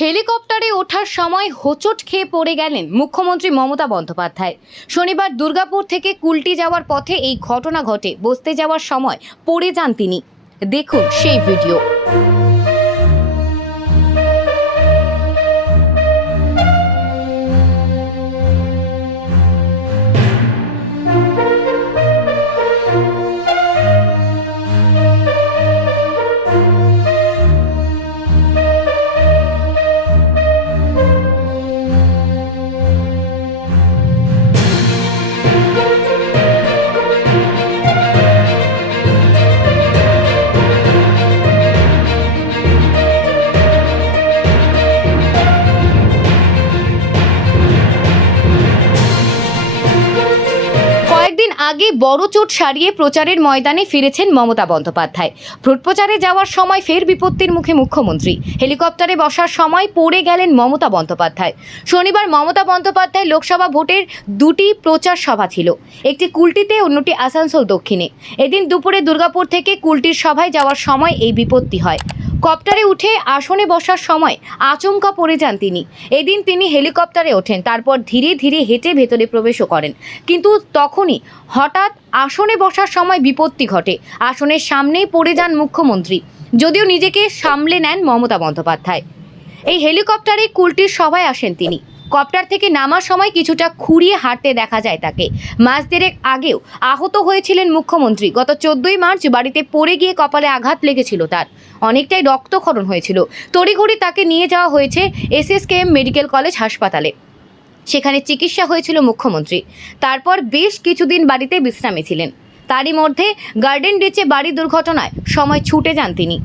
হেলিকপ্টারে ওঠার সময় হোঁচট খেয়ে পড়ে গেলেন মুখ্যমন্ত্রী মমতা বন্দ্যোপাধ্যায়। শনিবার দুর্গাপুর থেকে কুলটি যাওয়ার পথে এই ঘটনা ঘটে। বসতে যাওয়ার সময় পড়ে যান তিনি। দেখুন সেই ভিডিও। কয়েকদিন আগে বড় চোট সারিয়ে প্রচারের ময়দানে ফিরেছেন মমতা বন্দ্যোপাধ্যায়। ভোট প্রচারে যাওয়ার সময় ফের বিপত্তির মুখে মুখ্যমন্ত্রী। হেলিকপ্টারে বসার সময় পড়ে গেলেন মমতা বন্দ্যোপাধ্যায়। শনিবার মমতা বন্দ্যোপাধ্যায় লোকসভা ভোটের দুটি প্রচার সভা ছিল, একটি কুলটিতে, অন্যটি আসানসোল দক্ষিণে। এদিন দুপুরে দুর্গাপুর থেকে কুলটির সভায় যাওয়ার সময় এই বিপত্তি হয়। কপ্টারে উঠে আসনে বসার সময় আচমকা পড়ে যান তিনি। এদিন তিনি হেলিকপ্টারে ওঠেন, তারপর ধীরে ধীরে হেঁটে ভেতরে প্রবেশও করেন। কিন্তু তখনই হঠাৎ আসনে বসার সময় বিপত্তি ঘটে। আসনের সামনেই পড়ে যান মুখ্যমন্ত্রী, যদিও নিজেকে সামলে নেন মমতা বন্দ্যোপাধ্যায়। এই হেলিকপ্টারে কুলটির সভায় আসেন তিনি। কপ্টার থেকে নামার সময় কিছুটা খুঁড়িয়ে হাঁটতে দেখা যায় তাকে। মাস দেড়েক আগেও আহত হয়েছিলেন মুখ্যমন্ত্রী। গত 14ই মার্চ বাড়িতে পড়ে গিয়ে কপালে আঘাত লেগেছিল তার, অনেকটাই রক্তক্ষরণ হয়েছিল। তড়িঘড়ি তাকে নিয়ে যাওয়া হয়েছে SSKM মেডিকেল কলেজ হাসপাতালে। সেখানে চিকিৎসা হয়েছিল মুখ্যমন্ত্রী। তারপর বেশ কিছুদিন বাড়িতে বিশ্রামে ছিলেন। তারই মধ্যে গার্ডেন রিচে বাড়ি দুর্ঘটনায় সময় ছুটে যান তিনি।